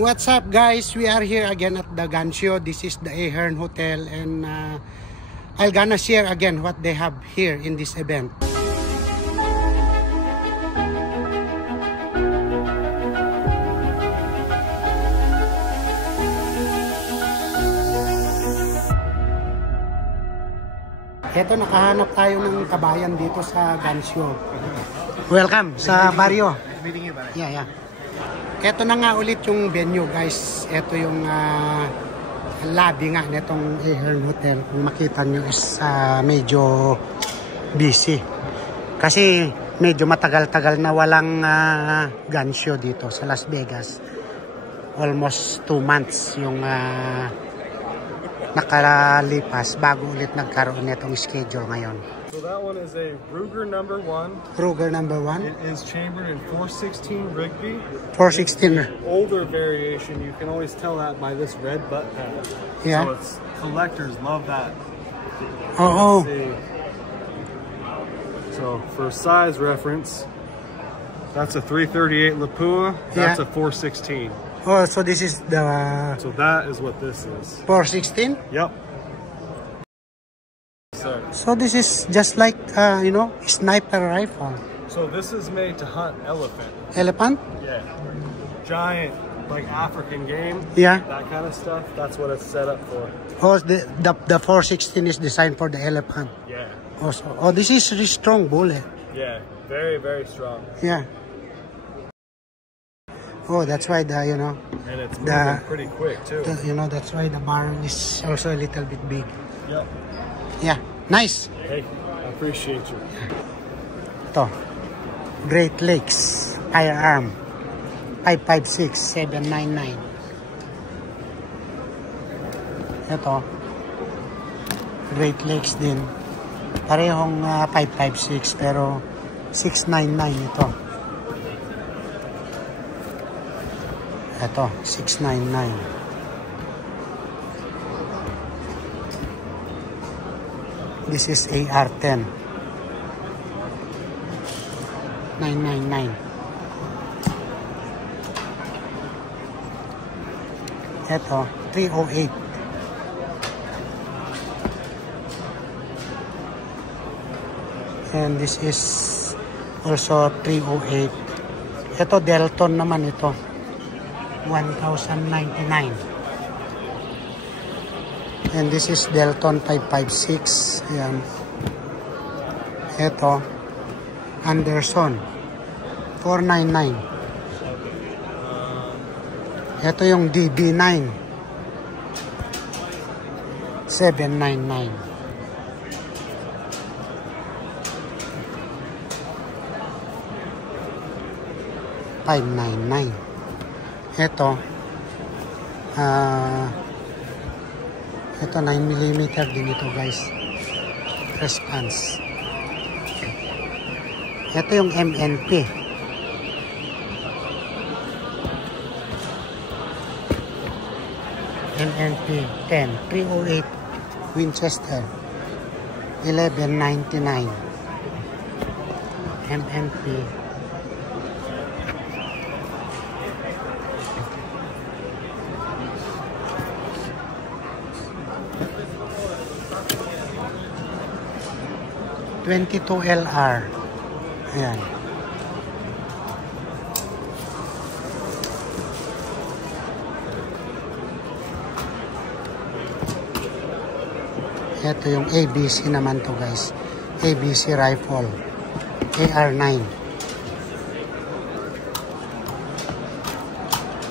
What's up guys? We are here again at the gun show. This is the Ahern Hotel and I'll gonna share again what they have here in this event. Eto, nakahanap tayo ng kabayan dito sa gun show. Welcome sa barrio. Meeting you, buddy. Yeah. Ito na nga ulit yung venue guys. Ito yung lobby nga nitong Ahern Hotel. Kung makita nyo is medyo busy. Kasi medyo matagal-tagal na walang gun show dito sa Las Vegas. Almost 2 months yung nakalalipas bago ulit nagkaroon nitong schedule ngayon. So that one is a Ruger number 1. Ruger number 1. It is chambered in 416 Rigby. 416. Older variation. You can always tell that by this red butt pad. Yeah. So it's collectors love that. Oh. So for size reference, that's a 338 Lapua. That's a 416. Oh, so this is the... So that is what this is. 416? Yep. So this is just like, sniper rifle. So this is made to hunt elephant. Elephant? Yeah. Giant, like African game. Yeah. That kind of stuff. That's what it's set up for. Oh, the 416 is designed for the elephant. Yeah. Also, this is really strong bullet. Yeah. Very, very strong. Yeah. Oh, that's why And it's moving pretty quick too. That's why the barrel is also a little bit big. Yep. Yeah. Nice. Hey, I appreciate you. Ito. Great Lakes Firearm 556-799. Ito. Great Lakes din. Parehong 556 pero 699 ito. Ito, 699. This is AR-10. 999. Ito, 308. And this is also 308. Ito, Delton naman ito. 1,099. And this is Delton 556. Ayan. Ito, Anderson 499. Ito yung DB9 799. $599. Ito ito 9mm din ito guys. Response. Ito yung MNP. MNP 10 308 Winchester 1199. MNP .22 LR. Ayan. Ito yung ABC naman to guys. ABC rifle. AR-9.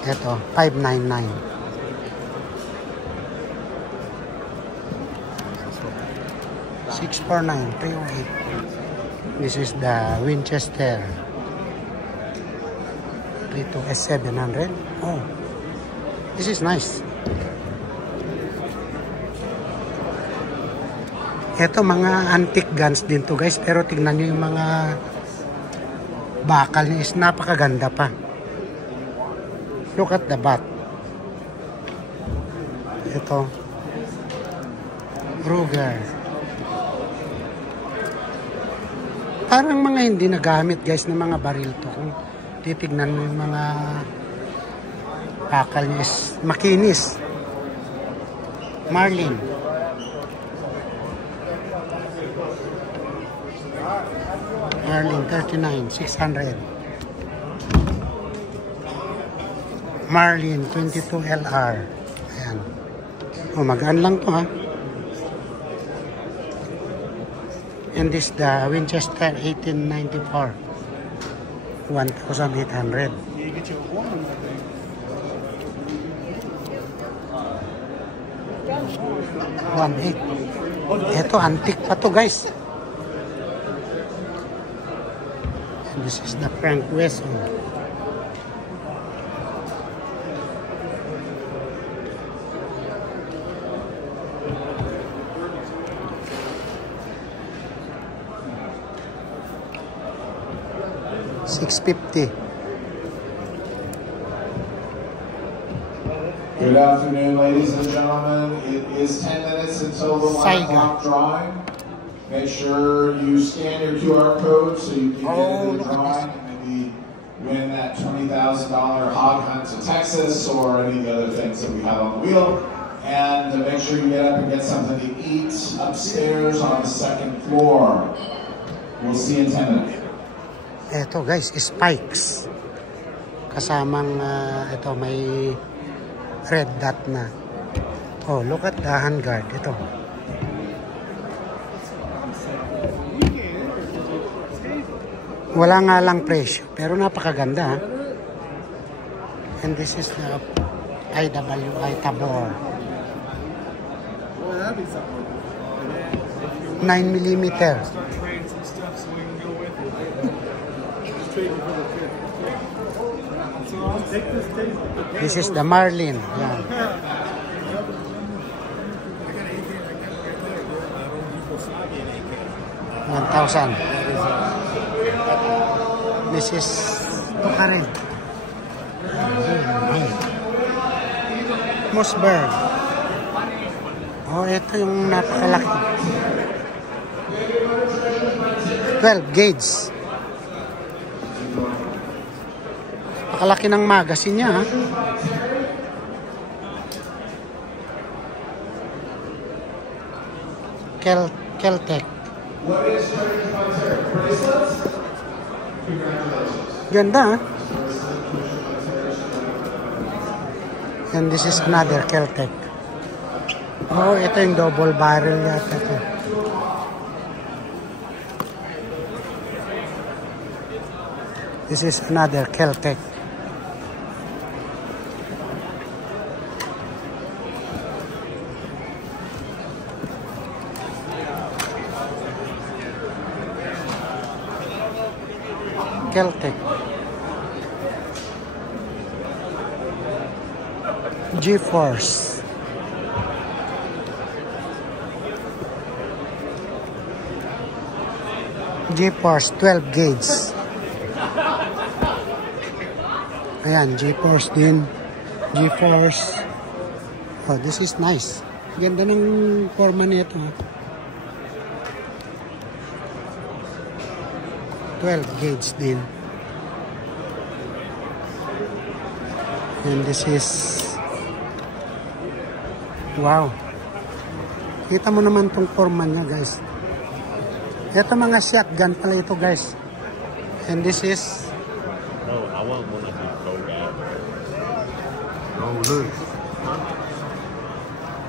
Ito, 599. $649, $308. This is the Winchester 32S700. Oh, this is nice. Ito mga antique guns din to guys, pero tingnan nyo yung mga bakal niya is napakaganda pa. Look at the butt. Ito Ruger. Parang mga hindi nagamit guys ng mga baril to. Kung titignan mo yung mga pakal niya is makinis. Marlin. Marlin 39,600. Marlin 22 LR. Ayan. O, magaan lang to ha. And this the Winchester 1894. 1,800. 1,800. Ito, antique pa to guys. And this is the Frank Wesson. $650. Good afternoon, ladies and gentlemen. It is 10 minutes until the 1 o'clock drawing. Make sure you scan your QR code so you can get into the drawing and maybe win that $20,000 hog hunt to Texas or any of the other things that we have on the wheel. And make sure you get up and get something to eat upstairs on the second floor. We'll see you in 10 minutes. Ito guys, spikes. Kasamang ito may red dot na. Oh, look at the handguard. Ito. Wala nga lang presyo, pero napakaganda ha. And this is the IWI Tabor. 9mm. This is the Marlin. Yan. $1,000. This is Tokarin. Mossberg. Oh, ito yung napakalaki. 12 gauge. Napakalaki ng magazine niya, ha? Keltec. Ganda, ha? And this is another Keltec. Oh, ito yung double barrel yata ito. This is another Keltec. Keltec. G-Force. G-Force 12 gauge. Ayan, G-Force din. G-Force. Oh, this is nice. Ganda ng forma nito. 12 gauge din. And this is wow. Kita mo naman tong forma niya, guys. Ito mga shotgun pala ito, guys. And this is I want one of these cold out. Oh, look.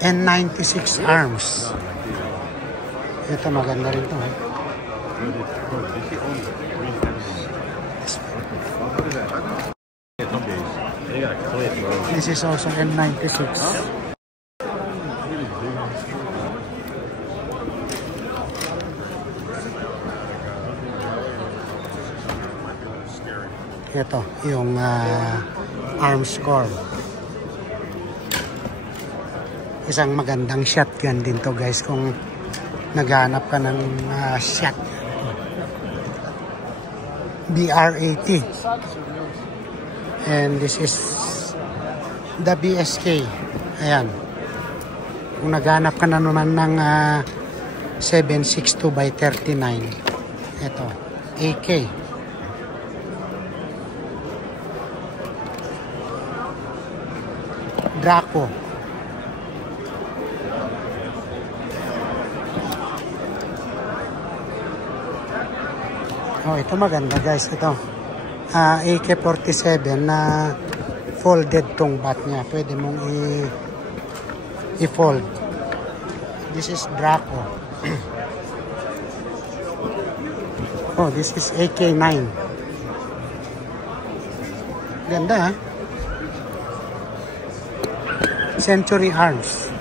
N96 arms. Ito maganda rin to. This is also N96. Ito, yung arms core. Isang magandang shotgun din to, guys, kung naghahanap ka ng shot. BR-80. And this is the BSK. Ayan. Kung naghanap ka na naman ng 7.62x39. Ito, AK. Draco. Oh, ito maganda guys. Ito. AK-47 na folded tong bat niya. Pwede mong i-fold. This is Draco. Oh, this is AK-9. Ganda ha. Century Arms.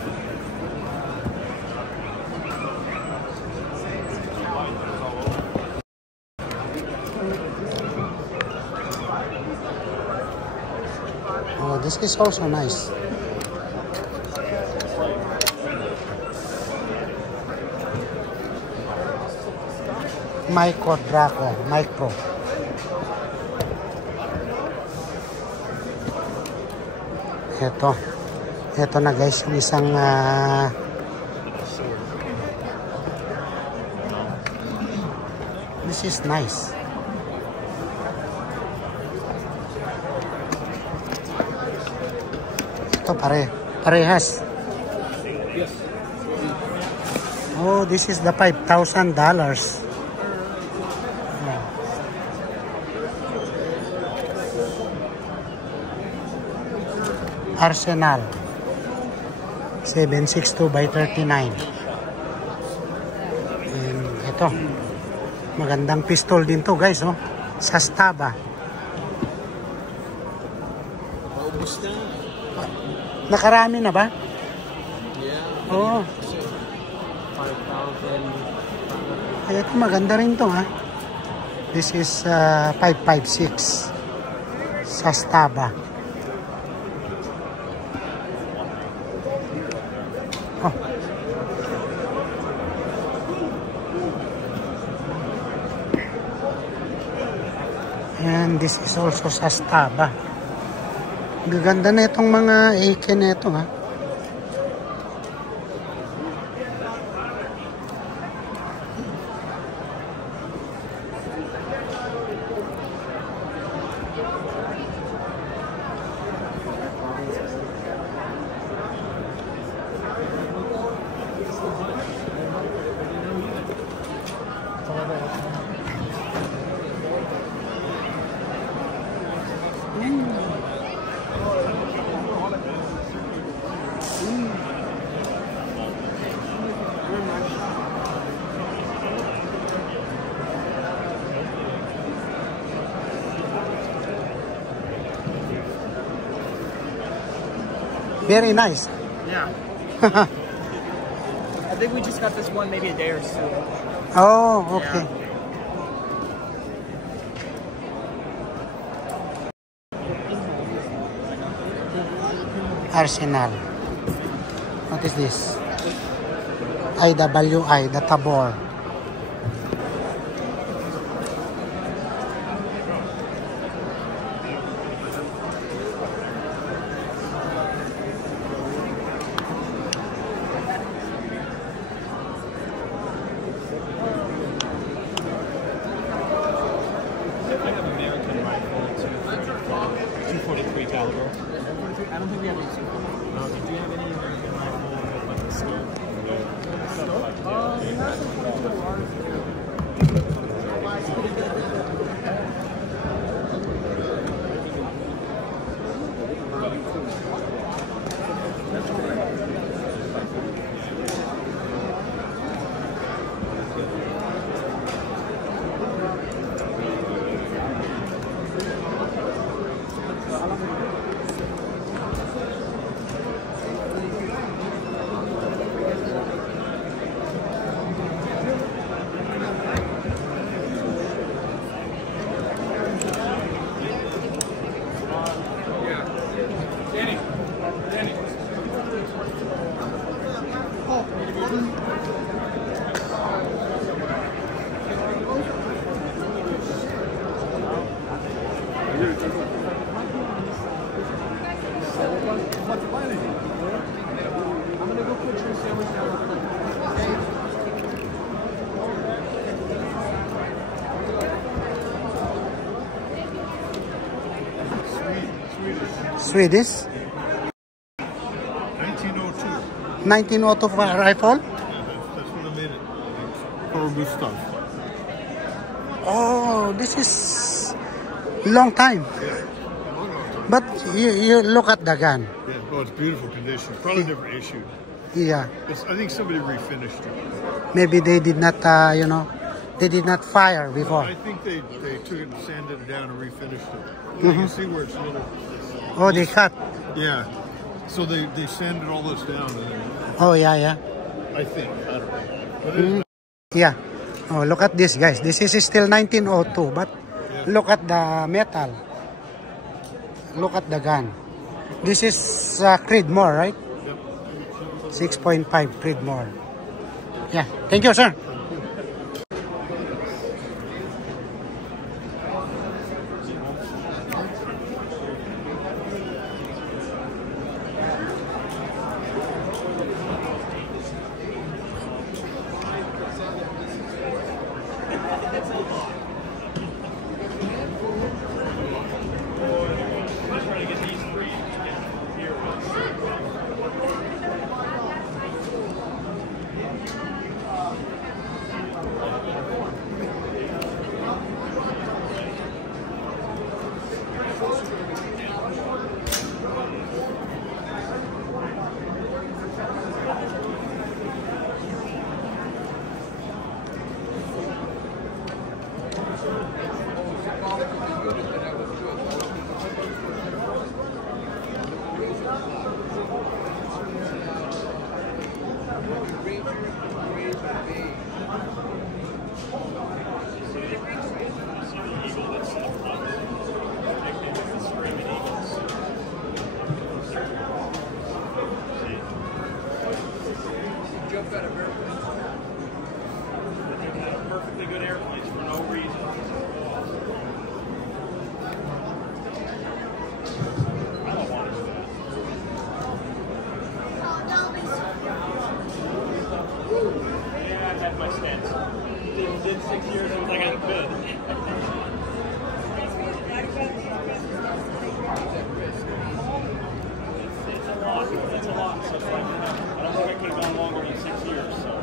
Oh, this is also nice. Micro Draco, Micro. Ito na guys, yung isang this is nice. Ito parehas. Oh, this is the $5,000. Arsenal 762 by 39. And ito magandang pistol din to guys, oh. Sastaba. Nakarami na ba? Yeah. Oh. 5,000. Ay, ito maganda rin to ha. This is 5.56 Sastaba. Oh. And this is also Sastaba. Gaganda na itong mga AK na ito ha. Very nice. Yeah. I think we just got this one maybe a day or so. Oh, okay. Yeah. Arsenal. What is this? IWI, the Tabor. I don't think we have any. Do you have any American rifle with like a scope? Swedish. 1902 rifle? That's what I made it. Horrible stuff. Oh, this is long time. Yeah. But you look at the gun. Yeah. Oh, it's beautiful condition. Probably never issued. Yeah. I think somebody refinished it. Maybe they did not, you know, they did not fire before. I think they took it and sanded it down and refinished it. You can see where it's a little. Oh, they cut. Yeah. So they sanded all this down. And then, Oh, yeah. I think. I don't know. But it is Yeah. Oh, look at this, guys. This is still 1902, but look at the metal. Look at the gun. This is Creedmoor, right? 6.5 Creedmoor. Yeah. Thank you, sir. Perfectly good airplanes for no reason. I don't want to do that. Yeah, I had my stents. Did 6 years until I got good. It's a lot. That's a lot. So I don't think I could have gone longer than 6 years. So.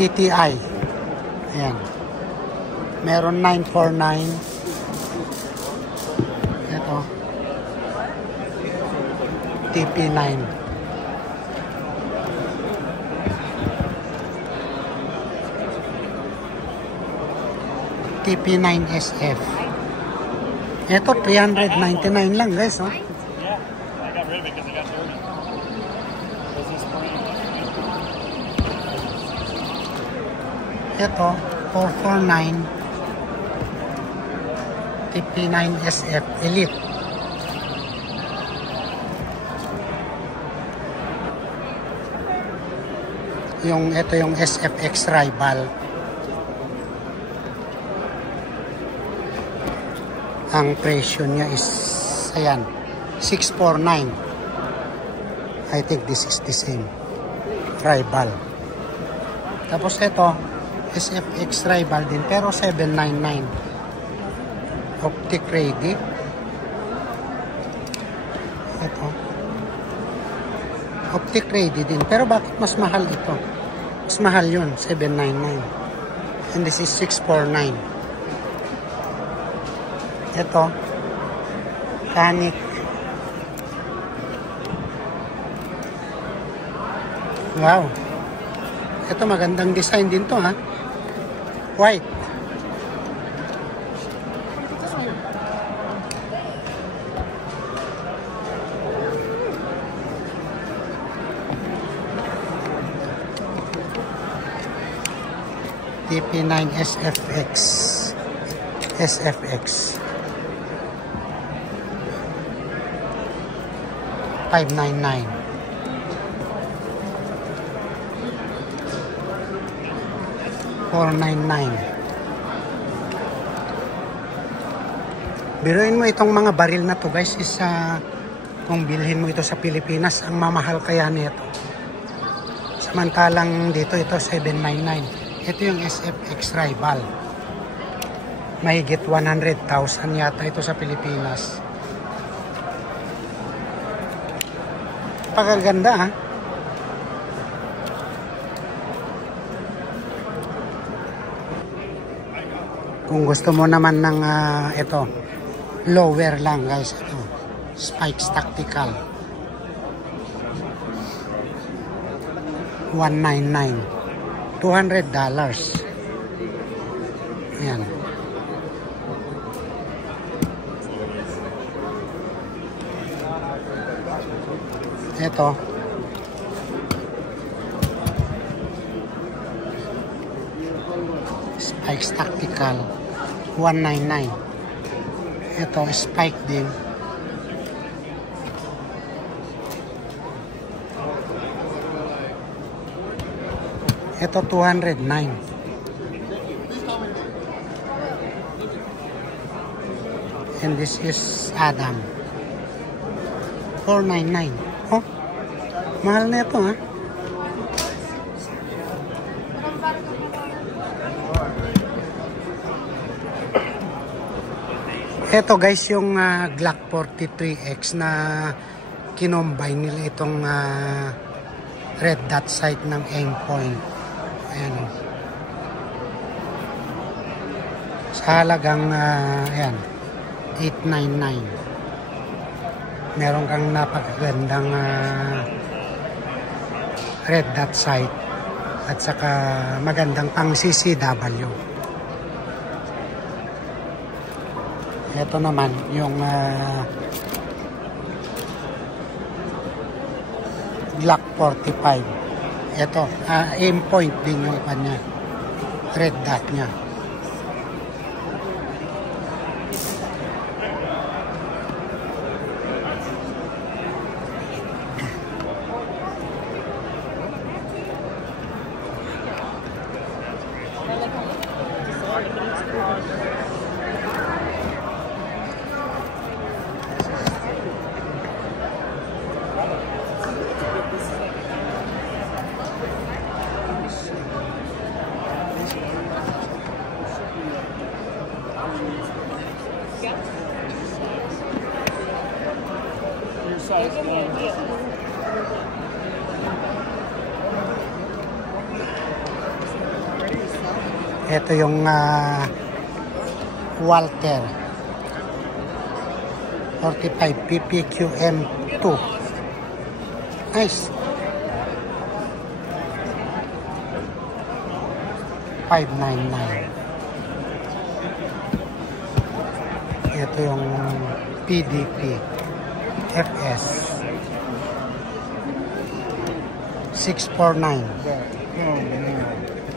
TTI. Ayan. Meron 949. Ito. TP9. TP9 SF. Ito 399 lang, guys, oh. Yeah, I got rid of it because it got dirty. Was this brand? Ito, 449 TP9 SF Elite. Ito yung SFX Rival. Ang presyo niya is, ayan, 649. I think this is the same. Rival. Tapos ito, SFX Rival din, pero 799. Optic ready. Ito. Optic ready din, pero bakit mas mahal ito? Mas mahal yun, 799. And this is 649. Ito. Canik. Wow. Ito magandang design din to, ha. White. TP9 SFX. SFX. 599. Biruin mo itong mga baril na to, guys, is kung bilhin mo ito sa Pilipinas, ang mamahal kaya nito. Samantalang dito ito 799. Ito yung SFX Rival. Mahigit 100,000 yata ito sa Pilipinas. Napakaganda ha. Kung gusto mo naman ng ito, lower lang guys, ito. Spikes Tactical. $199. $200. Ayan. Ito. Spikes Tactical. $199. Ito, spike din. Ito, $209. And this is Adam. $499. Oh, mahal na ito ha. Ito guys yung Glock 43X na kinombine nila itong red dot sight ng Aimpoint. Ayan o. Sa halagang ayan, $899. Meron kang napakagandang red dot sight at saka magandang pang CCW. Ito naman yung Glock 45. Ito, Aimpoint din yung iba niya. Red dot niya. Ito yung Walter 45 PPQM2. Nice. $599. Ito yung PDP FS 649.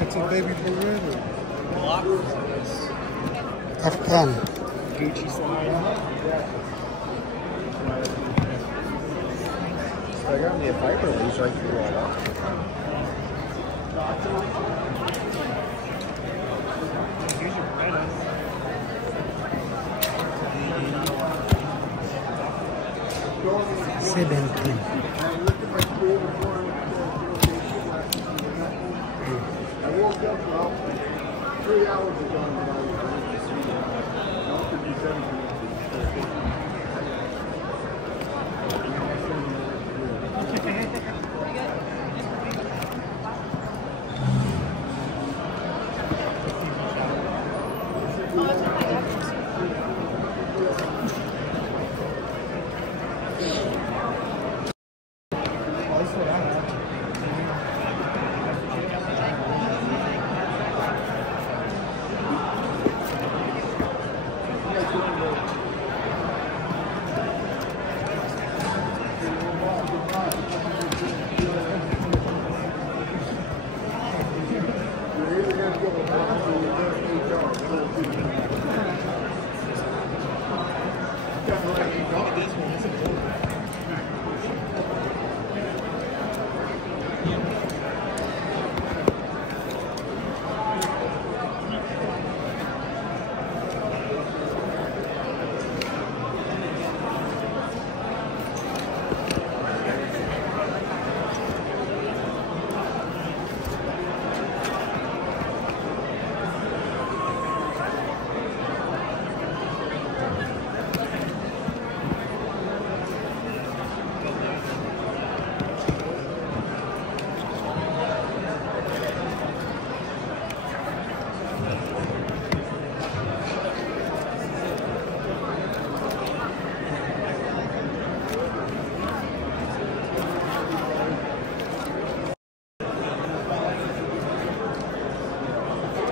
It's a baby Beretta. FN Gucci slide. I got me a fiber lease right through all that. Here's your Beretta. 17. I woke up about 3 hours ago and I was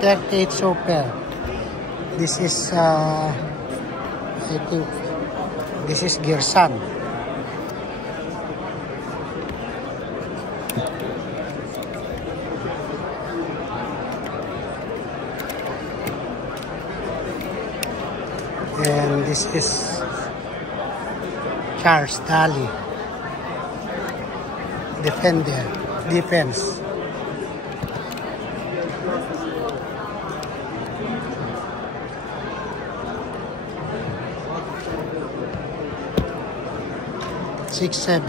38 Super. This is, I think, this is Girsan. And this is Charles Daly. Defense. $679.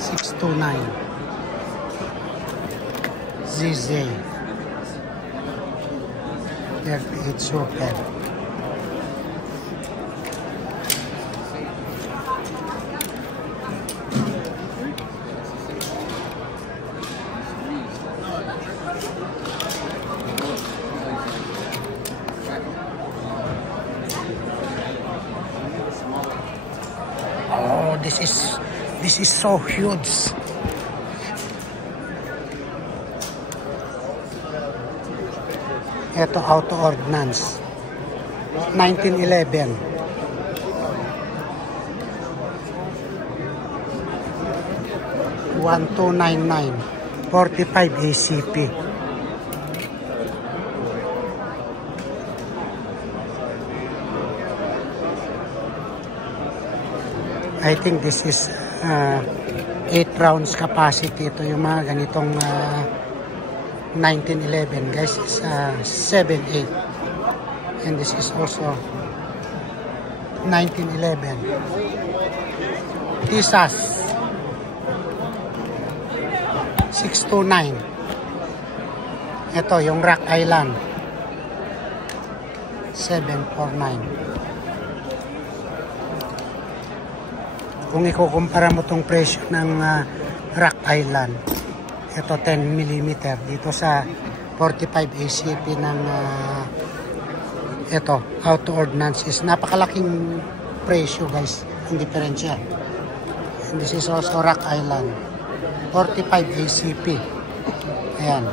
$629. ZZ. 38 Super. Oh, this is so huge. Ito, auto ordnance. 1911. $1299. 45 ACP. I think this is 8 rounds capacity. Ito yung mga ganitong 1911 guys, is 7.8, and this is also 1911. Tisas 629. Ito yung Rock Island 749. Kung ikukumpara mo tong presyo ng Rock Island, ito 10mm dito sa 45 ACP ng ito auto ordnance is napakalaking presyo guys, ang diferensya. And this is also Rock Island 45 ACP. Ayan,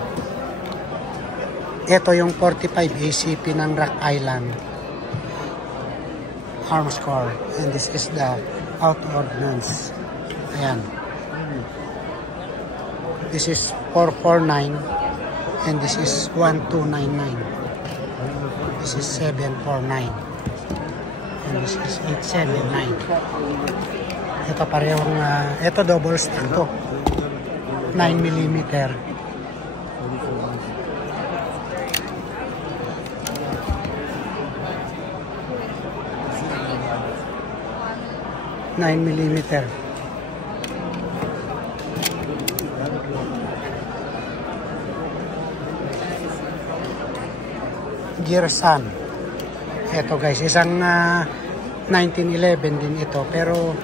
ito yung 45 ACP ng Rock Island Armscore, and this is the auto ordnance. Ayan, this is 449 and this is 1299. This is 749 and this is 879. Ito parehong ito double stack to, 9mm. Girsan. Ito guys, isang 1911 din ito, pero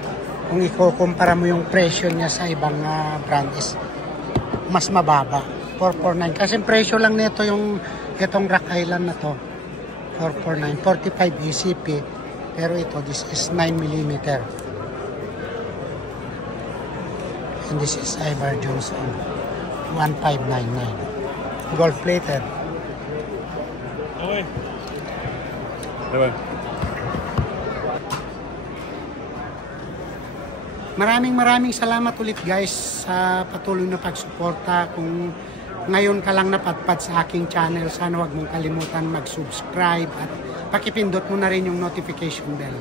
kung ikukumpara mo yung presyo niya sa ibang brand is mas mababa, 449. Kasi presyo lang nito yung itong Rock Island na to, 449, 45 ACP, pero ito, this is 9mm. And this is Ivar Johnson 1599, gold plated. Maraming salamat ulit guys sa patuloy na pagsuporta. Kung ngayon ka lang napadpad sa aking channel, sana wag mong kalimutan mag-subscribe at pakipindot mo na rin yung notification bell